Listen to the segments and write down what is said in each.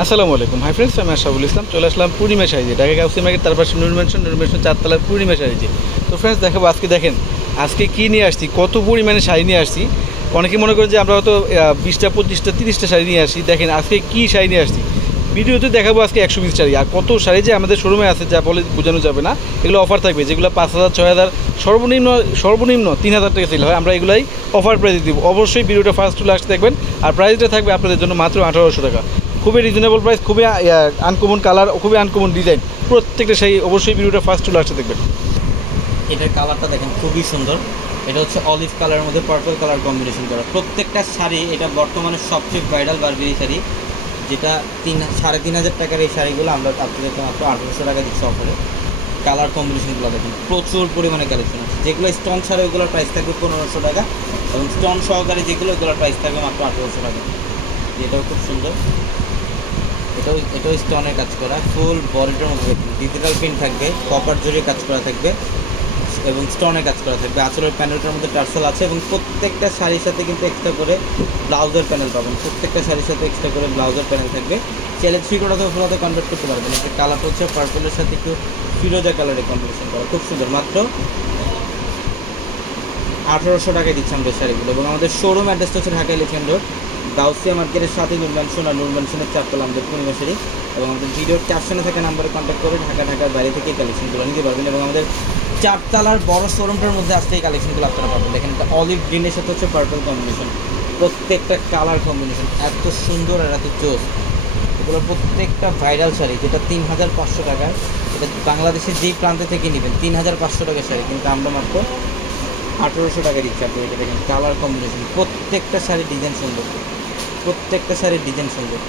আসসালামু আলাইকুম hi friends, আমি আশরাফুল ইসলাম। চলে আসলাম পূর্ণিমা শাড়িতে, ঢাকা গাউসি মার্কেট, তার পাশে নূর ম্যানশন, নূর ম্যানশন চারতলায় পূর্ণিমা শাড়িতে। তো ফ্রেন্ডস দেখাবো আজকে, দেখেন আজকে কী নিয়ে আসছি, কত পরিমাণে শাড়ি নিয়ে আসছি। অনেকে মনে করে যে আমরা হয়তো 20টা 25টা 30টা শাড়ি নিয়ে আসি। দেখেন আজকে কী শাড়ি নিয়ে আসছি, ভিডিওতে দেখাবো আজকে 120 শাড়ি। আর কত শাড়ি যে আমাদের শোরুমে আছে যা বলে বোঝানো যাবে না। এগুলো অফার থাকবে, যেগুলো 5,000 6,000 সর্বনিম্ন 3,000 টাকা সেল হয়, আমরা এগুলাই অফার প্রাইসে দিব। অবশ্যই ভিডিওটা ফার্স্ট টু লাস্ট দেখবেন। আর প্রাইসটা থাকবে আপনাদের জন্য মাত্র 1800 টাকা। খুবই রিজনেবল প্রাইস, খুবই আনকমন কালার, খুবই আনকমন ডিজাইন। প্রত্যেকটা শাড়ি অবশ্যই ভিডিওটা ফার্স্ট টু লাস্টে দেখবেন। এটার কালারটা দেখেন খুবই সুন্দর। এটা হচ্ছে অলিভ কালারের মধ্যে পার্পল কালার কম্বিনেশন করা প্রত্যেকটা শাড়ি। এটা বর্তমানে সবচেয়ে ভাইরাল বারবেরি শাড়ি, যেটা 3,500 টাকার এই শাড়িগুলো আমরা আপনাদেরকে মাত্র 1800 টাকা দিচ্ছি অফারে। কালার কম্বিনেশনগুলো দেখেন, প্রচুর পরিমাণে কালেকশন আছে। যেগুলো স্টোন ছাড়া ওইগুলোর প্রাইস থাকবে 1500 টাকা, এবং স্টোন সহকারে যেগুলো ওইগুলোর প্রাইস থাকবে মাত্র 1800 টাকা। এটাও খুব সুন্দর, এটাও স্টোনের কাজ করা, ফুল বডিটার মধ্যে ডিজিটাল প্রিন্ট থাকবে, কপার জরির কাজ করা থাকবে এবং স্টোনের কাজ করা থাকবে। আঁচলের প্যানেলটার মধ্যে টার্সেল আছে, এবং প্রত্যেকটা শাড়ির সাথে কিন্তু এক্সট্রা করে ব্লাউজের প্যানেল পাবেন। প্রত্যেকটা শাড়ির সাথে এক্সট্রা করে ব্লাউজের প্যানেল থাকবে। চাইলে থ্রি-কোটা থেকে ফোলাতে কনভার্ট করতে পারবেন। একটা কালারটা হচ্ছে পার্পলের সাথে একটু ফিরোজা কালারের কম্বিনেশন করা, খুব সুন্দর। মাত্র 1800 টাকায় দিচ্ছি আমাদের শাড়িগুলো। এবং আমাদের শোরুম অ্যাড্রেসটা হচ্ছে ঢাকা এলিফ্যান্ট রোড, গাউসিয়া মার্কেটের সাথে নূর ম্যানশন, আর নূর ম্যানশনের চারতলা আমাদের পূর্ণিমা শাড়ি। এবং আমাদের ভিডিওর ক্যাপশনে থাকা নাম্বারে কন্ট্যাক্ট করে ঢাকার বাইরে থেকে কালেকশনগুলো নিতে পারবেন। এবং আমাদের চারতলার বড় শোরুমটার মধ্যে আসতে এই কালেকশনগুলো আপনারা পাবেন। দেখেন, একটা অলিভ গ্রিনের সাথে হচ্ছে পার্পল কম্বিনেশন, প্রত্যেকটা কালার কম্বিনেশন এত সুন্দর আর এত জোস। এগুলো প্রত্যেকটা ভাইরাল শাড়ি, যেটা 3,500 টাকায়। এটা বাংলাদেশের যেই প্রান্তে থেকে নেবেন 3,500 টাকার শাড়ি, কিন্তু আমরা মাত্র 1800 টাকা দিচ্ছি। আপনি এটা দেখেন, কালার কম্বিনেশন, প্রত্যেকটা শাড়ির ডিজাইন সুন্দর, প্রত্যেকটা শাড়ির ডিজাইন সুন্দর।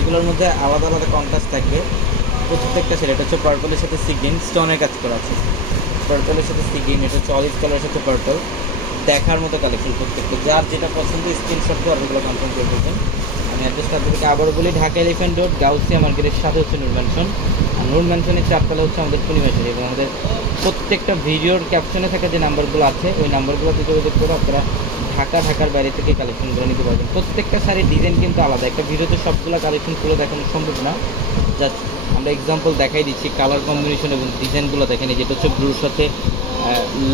এগুলোর মধ্যে আলাদা আলাদা কন্ট্রাস্ট থাকবে প্রত্যেকটা শাড়ি। এটা হচ্ছে পার্পলের সাথে সি গ্রিন, স্টোনের কাজ করা আছে। পার্পলের সাথে সি গ্রিন, এটা হচ্ছে অলিভ কালারের সাথে পার্পল। দেখার মতো কালেকশন প্রত্যেকটা, যার যেটা পছন্দ স্ক্রিনশট করে আপনাগুলো কনফার্ম করে দেবেন। আমি অ্যাড্রেসটা আপনাদেরকে আবারও বলি, ঢাকা এলিফ্যান্ট রোড, গাউসিয়া মার্কেটের সাথে হচ্ছে নূর ম্যানশন, আর নূর ম্যানশনের চারতলা হচ্ছে আমাদের পূর্ণিমা শাড়ি। এবং আমাদের প্রত্যেকটা ভিডিওর ক্যাপশনে থাকা যে নাম্বারগুলো আছে, ওই নাম্বারগুলোতে যোগাযোগ করে আপনারা ঢাকার বাইরে থেকে কালেকশনগুলো নিতে পারবেন। প্রত্যেকটা শাড়ির ডিজাইন কিন্তু আলাদা, একটা ভিডিওতে সবগুলো কালেকশন খুলে দেখানো সম্ভব না। জাস্ট আমরা এক্সাম্পল দেখাই দিচ্ছি। কালার কম্বিনেশন এবং ডিজাইনগুলো দেখেন, যেটা হচ্ছে ব্লুর সাথে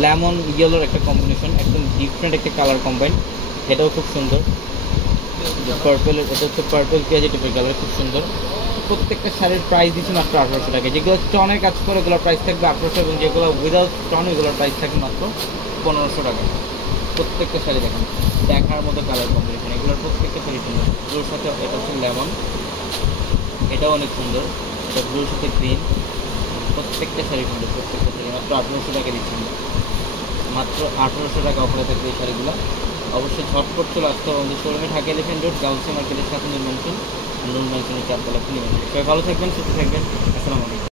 লেমন ইয়েলোর একটা কম্বিনেশন, একদম ডিফারেন্ট একটা কালার কম্বাইন। এটাও খুব সুন্দর। পার্পলের, এটা হচ্ছে পার্পল পেঁয়াজি টাইপের কালার, খুব সুন্দর। প্রত্যেকটা শাড়ির প্রাইস দিচ্ছি মাত্র 1800 টাকা। যেগুলো স্টোনের কাজ করে ওগুলোর প্রাইস থাকবে 1800, এবং যেগুলো উইদাউট স্টোন ওগুলোর প্রাইস থাকবে মাত্র 1500 টাকা। প্রত্যেকটা শাড়ি দেখেন, দেখার মতো কালার কম্বিনেশন। এগুলোর প্রত্যেকটা শাড়ি সুন্দর। ব্লুর সাথে এটা হচ্ছে লেমন, এটাও অনেক সুন্দর। এটা ব্লুর সাথে গ্রিন, প্রত্যেকটা শাড়ি সুন্দর। প্রত্যেকটা শাড়ি মাত্র 1800 টাকা দিচ্ছি, মাত্র 1800 টাকা অফারে থাকবে এই শাড়িগুলো। অবশ্যই ঝটপট চলে আসতে হবে আমাদের শোরুমে, ঢাকা এলিফ্যান্ট রোড, গাউসিয়া মার্কেটের সাথে নূর ম্যানশন, নূর ম্যানশনের চারতলা পূর্ণিমা। সবাই ভালো থাকবেন, সুস্থ থাকবেন। আসসালামু আলাইকুম।